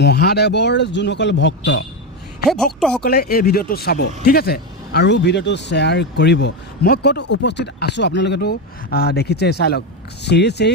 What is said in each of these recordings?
মহাদেৱৰ যোনসকল ভক্ত সেই ভক্তসকলে এই ভিডিঅ'টো চাব, ঠিক আছে, আৰু ভিডিঅ'টো শ্বেয়াৰ কৰিব। মই ক'ত উপস্থিত আছোঁ আপোনালোকেতো দেখিছে, চাই লওক। শ্ৰী শ্ৰী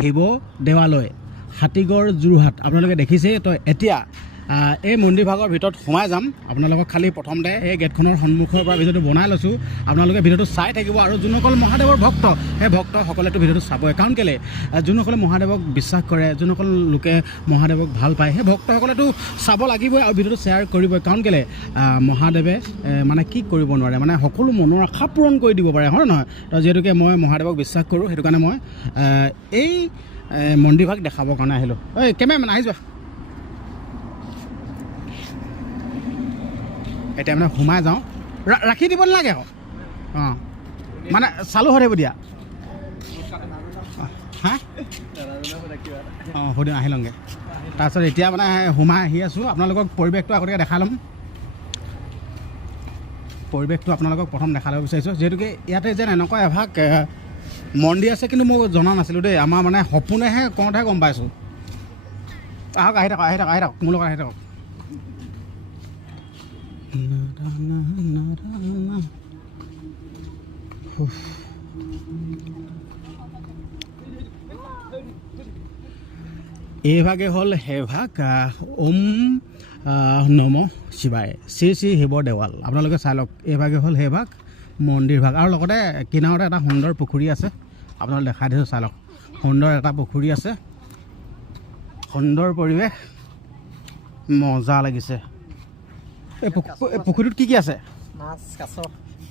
শিৱ দেৱালয়, হাতীগড়, যোৰহাট আপোনালোকে দেখিছে। তো এতিয়া এই মন্দিৰভাগৰ ভিতৰত সোমাই যাম। আপোনালোকক খালি প্ৰথমতে এই গেটখনৰ সন্মুখৰ পৰা ভিডিঅ'টো বনাই লৈছোঁ। আপোনালোকে ভিডিঅ'টো চাই থাকিব, আৰু যোনসকল মহাদেৱৰ ভক্ত সেই ভক্তসকলেতো ভিডিঅ'টো চাবই। কাৰণ কেলৈ, যোনসকলে মহাদেৱক বিশ্বাস কৰে, যোনসকল লোকে মহাদেৱক ভাল পায়, সেই ভক্তসকলেতো চাব লাগিবই আৰু ভিডিঅ'টো শ্বেয়াৰ কৰিবই। কাৰণ কেলৈ, মহাদেৱে মানে কি কৰিব নোৱাৰে, মানে সকলো মনৰ আশা পূৰণ কৰি দিব পাৰে, হয় নহয়? তো যিহেতুকে মই মহাদেৱক বিশ্বাস কৰোঁ, সেইটো কাৰণে মই এই মন্দিৰভাগ দেখাবৰ কাৰণে আহিলোঁ। ঐ কেমেৰামেন আহি যোৱা। এতিয়া মানে সোমাই যাওঁ, ৰাখি দিব নালাগে আকৌ, অঁ মানে চালু হৈ থাকিব দিয়া। হা অঁ সুধিম, আহি লওঁগৈ। তাৰপিছত এতিয়া মানে সোমাই আহি আছোঁ। আপোনালোকক পৰিৱেশটো আগতীয়াকৈ দেখাই ল'ম। পৰিৱেশটো আপোনালোকক প্ৰথম দেখাই ল'ব বিচাৰিছোঁ, যিহেতুকে ইয়াতে যেন এনেকুৱা এভাগ মন্দিৰ আছে, কিন্তু মই জনা নাছিলোঁ দেই। আমাৰ মানে সপোনেহে কওঁতেহে গম পাইছোঁ। আহক, আহি থাকক, আহি থাকক, আহি থাকক, মোৰ লগত আহি থাকক। এইভাগে হ'ল সেইভাগ ওম নম শিৱায়, শ্ৰী শ্ৰী শিৱ দেৱাল। আপোনালোকে চাই লওক, এইভাগে হ'ল সেইভাগ মন্দিৰভাগ, আৰু লগতে কিনাৰতে এটা সুন্দৰ পুখুৰী আছে। আপোনালোকে দেখাই দিছোঁ, চাই লওক। সুন্দৰ এটা পুখুৰী আছে, সুন্দৰ পৰিৱেশ, মজা লাগিছে। এই পুখুৰীটোত কি কি আছে? মাছ, কাছ।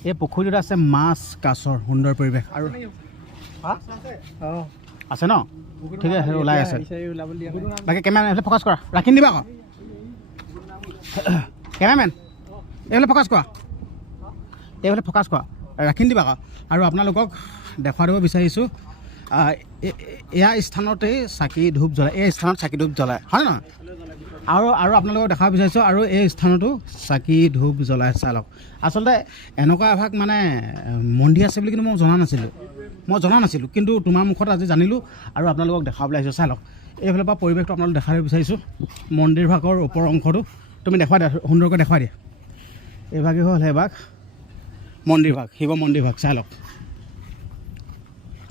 এই পুখুৰীটোত আছে মাছ, কাছৰ সুন্দৰ পৰিৱেশ। আৰু আছে ন? ঠিক আছে, ওলাই আছে। বাকী কেমেৰামেন এইফালে ফ'কাছ কৰা, ৰাখি দিবা আকৌ। কেমেৰামেন এইফালে ফ'কাছ কৰা, এইফালে ফ'কাছ কৰা, ৰাখি দিবা আকৌ। আৰু আপোনালোকক দেখুৱাই দিব বিচাৰিছোঁ, এয়া স্থানতেই চাকি ধূপ জ্বলায়, এই স্থানত চাকি ধূপ জ্বলায়, হয় নহয়? আৰু আপোনালোকক দেখাব বিচাৰিছোঁ, আৰু এই স্থানতো চাকি ধূপ জ্বলাই। চাই লওক, আচলতে এনেকুৱা এভাগ মানে মন্দিৰ আছে বুলি কিন্তু মই জনা নাছিলোঁ, কিন্তু তোমাৰ মুখত আজি জানিলোঁ আৰু আপোনালোকক দেখাবলৈ আহিছোঁ। চাই লওক, এইফালৰ পৰা পৰিৱেশটো আপোনালোকক দেখাব বিচাৰিছোঁ। মন্দিৰভাগৰ ওপৰৰ অংশটো তুমি দেখুৱাই দিয়া, সুন্দৰকৈ দেখুৱাই দিয়া। এইভাগেই হ'ল সেইভাগ মন্দিৰভাগ, শিৱ মন্দিৰভাগ। চাই লওক,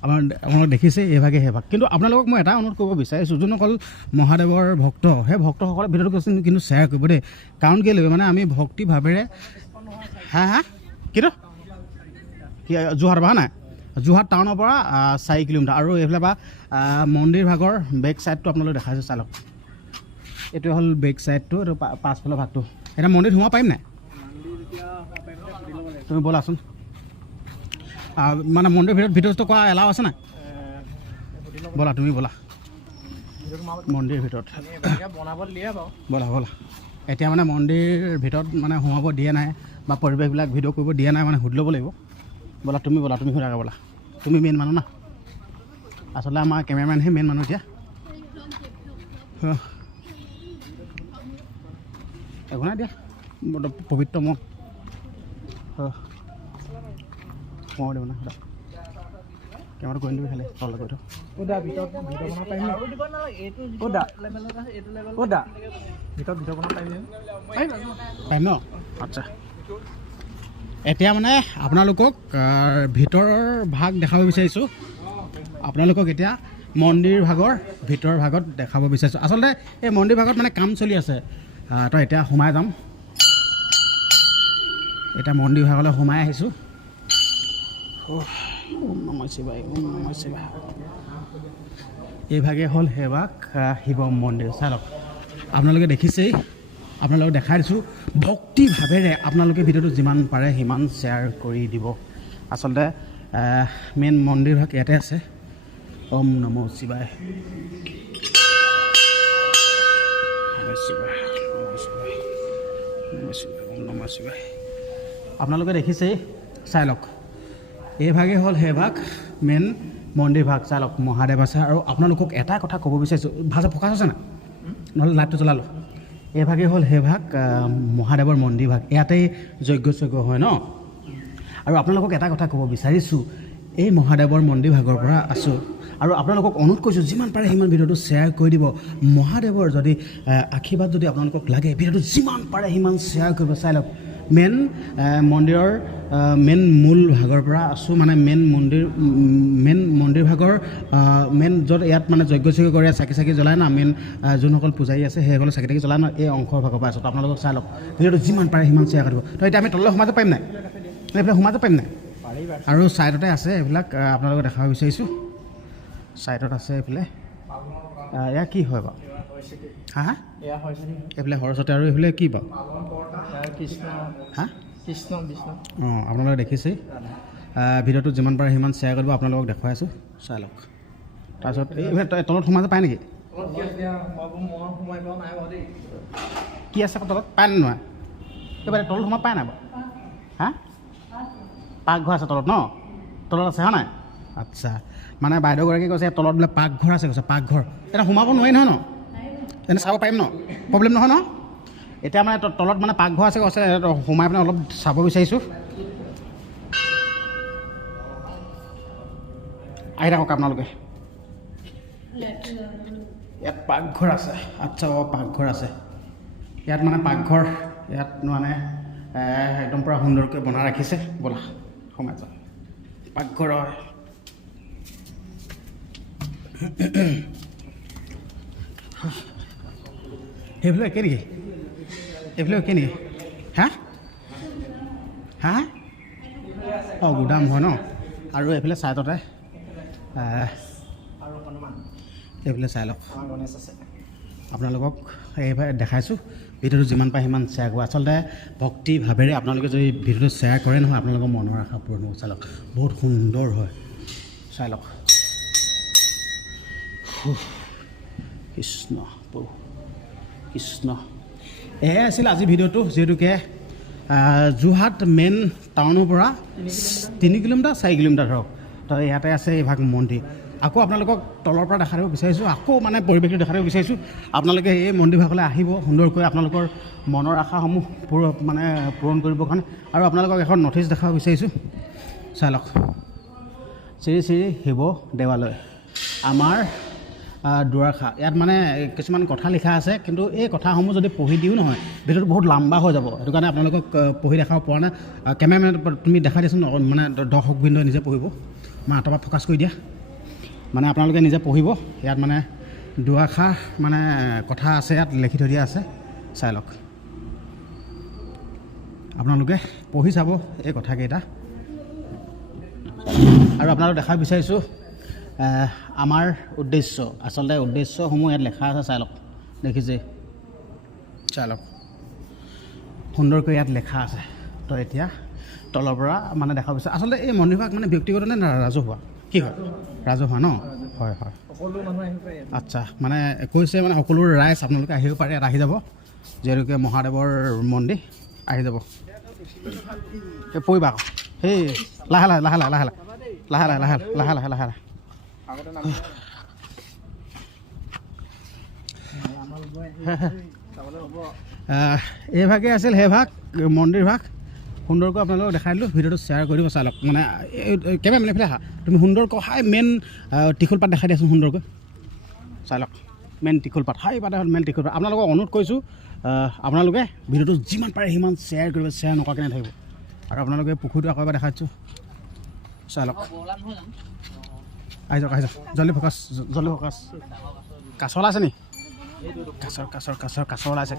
আপোনালোকে দেখিছে, এইভাগে সেইভাগ। কিন্তু আপোনালোকক মই এটা অনুৰোধ কৰিব বিচাৰিছোঁ, যোনসকল মহাদেৱৰ ভক্ত, সেই ভক্তসকলে ভিডিঅ'টো কিন্তু শ্বেয়াৰ কৰিব দেই। কাৰণ কেলৈ, মানে আমি ভক্তি ভাৱেৰে কিন্তু যোৰহাটৰ পৰা নাই, যোৰহাট টাউনৰ পৰা 4 কিলোমিটাৰ, আৰু এইফালে পৰা মন্দিৰভাগৰ বেক ছাইডটো আপোনালোকে দেখাইছোঁ। চাই লওক, এইটোৱে হ'ল বেক ছাইডটো, এইটো পাছফালৰ ভাগটো। এতিয়া মন্দিৰ সোমাব পাৰিম নাই? তুমি ব'লাচোন, মানে মন্দিৰ ভিতৰতো কৰা এলাও আছে নাই? ব'লা, তুমি ব'লা মন্দিৰ ভিতৰত, ব'লা ব'লা। এতিয়া মানে মন্দিৰ ভিতৰত মানে সোমাব দিয়ে নাই, বা পৰিৱেশবিলাক ভিডিঅ' কৰিব দিয়া নাই, মানে সুধি ল'ব লাগিব। ব'লা, তুমি সুধাকৈ ব'লা, তুমি মেইন মানুহ না। আচলতে আমাৰ কেমেৰামেনহে মেইন মানুহ এতিয়া। একো নাই দিয়া, পবিত্ৰ মই সোমাব দিব না। কেমেৰাটো কৰি দিবি, খালি তললৈ গৈ থওঁ। পাৰিম ন? আচ্ছা, এতিয়া মানে আপোনালোকক ভিতৰৰ ভাগ দেখাব বিচাৰিছোঁ। আপোনালোকক এতিয়া মন্দিৰ ভাগৰ ভিতৰৰ ভাগত দেখাব বিচাৰিছোঁ। আচলতে এই মন্দিৰ ভাগত মানে কাম চলি আছে। তো এতিয়া সোমাই যাম। এতিয়া মন্দিৰ ভাগলৈ সোমাই আহিছোঁ। ওম নমঃ শিৱায়, ওম নমঃ শিৱায়। এইভাগে হ'ল সেইভাগ শিৱ মন্দিৰ। চাই লওক, আপোনালোকে দেখিছেই, আপোনালোকক দেখাই দিছোঁ। ভক্তি ভাৱেৰে আপোনালোকে ভিডিঅ'টো যিমান পাৰে সিমান শ্বেয়াৰ কৰি দিব। আচলতে মেইন মন্দিৰভাগ ইয়াতে আছে। ওম নমঃ শিৱায়, আপোনালোকে দেখিছেই। চাই লওক, এইভাগেই হ'ল সেইভাগ মেইন মন্দিৰভাগ। চাই লওক, মহাদেৱ আছে। আৰু আপোনালোকক এটা কথা ক'ব বিচাৰিছোঁ, ভাষা ফ'কাছ আছে নাই? নহ'লে লাইটটো জ্বলালোঁ। এইভাগেই হ'ল সেইভাগ মহাদেৱৰ মন্দিৰভাগ, ইয়াতেই যজ্ঞ হয় ন। আৰু আপোনালোকক এটা কথা ক'ব বিচাৰিছোঁ, এই মহাদেৱৰ মন্দিৰভাগৰ পৰা আছোঁ, আৰু আপোনালোকক অনুৰোধ কৰিছোঁ যিমান পাৰে সিমান ভিডিঅ'টো শ্বেয়াৰ কৰি দিব মহাদেৱৰ যদি আশীৰ্বাদ যদি আপোনালোকক লাগে ভিডিঅ'টো যিমান পাৰে সিমান শ্বেয়াৰ কৰিব চাই লওক মেইন মন্দিৰৰ মেইন মূল ভাগৰ পৰা আছোঁ মানে মেইন মন্দিৰ ভাগৰ মেইন য'ত ইয়াত মানে যজ্ঞ চজ্ঞ কৰি চাকি জ্বলাই না মেইন যোনসকল পূজাৰী আছে সেইসকলে চাকি তাকি জ্বলাই ন এই অংশৰ ভাগৰ পৰা আছোঁ তো আপোনালোকক চাই লওক ভিডিঅ'টো যিমান পাৰে সিমান শ্বেয়াৰ কৰিব তো এতিয়া আমি তললৈ সোমাই যাব পাৰিম নাই এইফালে সোমাই যাব পাৰিম নাই আৰু ছাইডতে আছে এইবিলাক আপোনালোকক দেখাব বিচাৰিছোঁ ছাইডত আছে এইফালে এয়া কি হয় বাৰু হা হা এইফালে সৰস্বতী আৰু এইফালে কি বাৰু হা অঁ আপোনালোকে দেখিছেই ভিডিঅ'টো যিমান পাৰে সিমান শ্বেয়াৰ কৰিব আপোনালোকক দেখুৱাই আছোঁ চাই লওক তাৰপিছত এইফালে তলত সোমাই যাব পায় নেকি কি আছে আকৌ তলত পায় নে নোৱাৰে এইফালে তলত সোমাই পায় নাই বাৰু হা পাকঘৰ আছে তলত ন তলত আছে হয় নাই আচ্ছা মানে বাইদেউগৰাকী কৈছে তলত বোলে পাকঘৰ আছে কৈছে পাকঘৰ এটা সোমাব নোৱাৰি নহয় ন এনে চাব পাৰিম ন প্ৰব্লেম নহয় ন এতিয়া মানে তলত মানে পাকঘৰ আছে কৈছে সোমাই পেলাই অলপ চাব বিচাৰিছোঁ আহি থাকক আপোনালোকে ইয়াত পাকঘৰ আছে আচ্ছা পাকঘৰ আছে ইয়াত মানে পাকঘৰ ইয়াত মানে একদম পূৰা সুন্দৰকৈ বনাই ৰাখিছে ব'লা সোমাই যাওঁ পাকঘৰ হয় সেইফালে একে নেকি এইফালে একে নেকি হা হা অঁ গুদাম হয় ন আৰু এইফালে ছাইডতে এইফালে চাই লওক আপোনালোকক এইফালে দেখাইছোঁ ভিডিঅ'টো যিমান পাৰে সিমান শ্বেয়াৰ কৰিব আচলতে ভক্তি ভাৱেৰে আপোনালোকে যদি ভিডিঅ'টো শ্বেয়াৰ কৰে নহয় আপোনালোকৰ মনৰ আশা পূৰ্ণ হ'ব চাই লওক বহুত সুন্দৰ হয় চাই লওক কৃষ্ণ প্ৰভু কৃষ্ণ এয়াই আছিল আজি ভিডিঅ'টো যিহেতুকে যোৰহাট মেইন টাউনৰ পৰা 3 কিলোমিটাৰ 4 কিলোমিটাৰ ধৰক তো ইয়াতে আছে এইভাগ মন্দিৰ আকৌ আপোনালোকক তলৰ পৰা দেখা দিব বিচাৰিছোঁ আকৌ মানে পৰিৱেশটো দেখা দিব বিচাৰিছোঁ আপোনালোকে এই মন্দিৰভাগলৈ আহিব সুন্দৰকৈ আপোনালোকৰ মনৰ আশাসমূহ মানে পূৰণ কৰিবৰ কাৰণে আৰু আপোনালোকক এখন নটিচ দেখাব বিচাৰিছোঁ চাই লওক শ্ৰী শ্ৰী শিৱ দেৱালয় আমাৰ দুৱাৰখা ইয়াত মানে কিছুমান কথা লিখা আছে কিন্তু এই কথাসমূহ যদি পঢ়ি দিওঁ নহয় ভিডিঅ'টো বহুত লম্বা হৈ যাব সেইটো কাৰণে আপোনালোকক পঢ়ি দেখাব পৰা নাই কেমেৰামেন তুমি দেখাই দিয়াচোন মানে দৰ্শকবৃন্দই নিজে পঢ়িব মই আঁতৰ পৰা ফ'কাছ কৰি দিয়া মানে আপোনালোকে নিজে পঢ়িব ইয়াত মানে দুৱাৰখা মানে কথা আছে ইয়াত লিখি থৈ দিয়া আছে চাই লওক আপোনালোকে পঢ়ি চাব এই কথাকেইটা আৰু আপোনালোক দেখাব বিচাৰিছোঁ আমাৰ উদ্দেশ্য আচলতে উদ্দেশ্যসমূহ ইয়াত লেখা আছে চাই লওক দেখিছে চাই লওক সুন্দৰকৈ ইয়াত লেখা আছে তো এতিয়া তলৰ পৰা মানে দেখা বিচাৰিছোঁ আচলতে এই মন্দিৰভাগ মানে ব্যক্তিগত নে ৰাজহুৱা কি হয় ৰাজহুৱা ন হয় হয় সকলো মানুহ আহিব পাৰে আচ্ছা মানে কৈছে মানে সকলো ৰাইজ আপোনালোকে আহিব পাৰে ইয়াত আহি যাব যিহেতুকে মহাদেৱৰ মন্দিৰ আহি যাব এই পৰিবা আকৌ সেই লাহে লাহে লাহে লাহে লাহে লাহে লাহে লাহে লাহে লাহে লাহে লাহে এইভাগে আছিল সেইভাগ মন্দিৰভাগ সুন্দৰকৈ আপোনালোকক দেখাই দিলোঁ ভিডিঅ'টো শ্বেয়াৰ কৰি দিব চাই লওক মানে কেমেৰা মানে এইফালে আহা তুমি সুন্দৰকৈ হাই মেইন ত্ৰিশূল পাত দেখাই দিয়াচোন সুন্দৰকৈ চাই লওক মেইন ত্ৰিশূল পাত হাই পাতে হ'ল মেইন ত্ৰিশূল পাত আপোনালোকক অনুৰোধ কৰিছোঁ আপোনালোকে ভিডিঅ'টো যিমান পাৰে সিমান শ্বেয়াৰ কৰিব শ্বেয়াৰ নকৰাকৈ নাথাকিব আৰু আপোনালোকে পুখুৰীটো আকৌ এবাৰ দেখাইছোঁ চাই লওক আহি যাওক জল্দি ফ'কাছ কাছ ওলাইছে নি কাছ ওলাইছে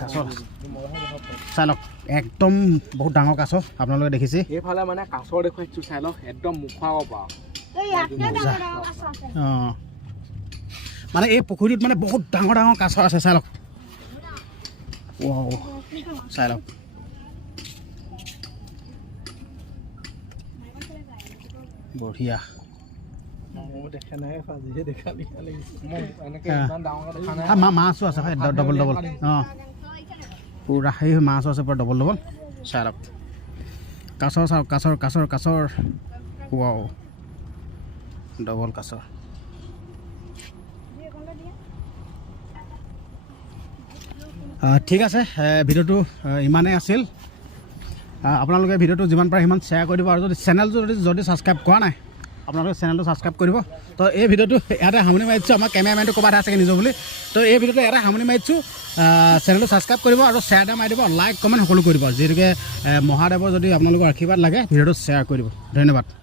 চাই লওক একদম বহুত ডাঙৰ কাছ আপোনালোকে দেখিছে এইফালে মানে কাছৰ দেখুৱাইছোঁ চাই লওক একদম মুখা পৰা অঁ মানে এই পুখুৰীত মানে বহুত ডাঙৰ ডাঙৰ কাছ আছে চাই লওক চাই লওক বঢ়িয়া মাছো আছে ডবল ডবল অঁ পুৰা সেই মাছো আছে পুৰা ডবল ডবল চাই লওক কাছৰ চাওক কাছৰ ৱাও ডবল কাছৰ ঠিক আছে ভিডিঅ'টো ইমানেই আছিল আপোনালোকে ভিডিঅ'টো যিমান পাৰে সিমান শ্বেয়াৰ কৰি দিব আৰু যদি চেনেলটো যদি ছাবস্ক্ৰাইব কৰা নাই আপোনালোকে চেনেলটো ছাবস্ক্ৰাইব কৰিব তো এই ভিডিঅ'টো ইয়াতে সামৰণি মাৰিছোঁ আমাৰ কেমেৰামেনটো ক'ৰবাত আছে নিজৰ বুলি তো এই ভিডিঅ'টো ইয়াতে সামৰণি মাৰিছোঁ চেনেলটো ছাবস্ক্ৰাইব কৰিব আৰু শ্বেয়াৰ এটা মাৰি দিব লাইক কমেণ্ট সকলো কৰি দিব যিহেতুকে মহাদেৱৰ যদি আপোনালোকৰ আশীৰ্বাদ লাগে ভিডিঅ'টো শ্বেয়াৰ কৰি দিব ধন্যবাদ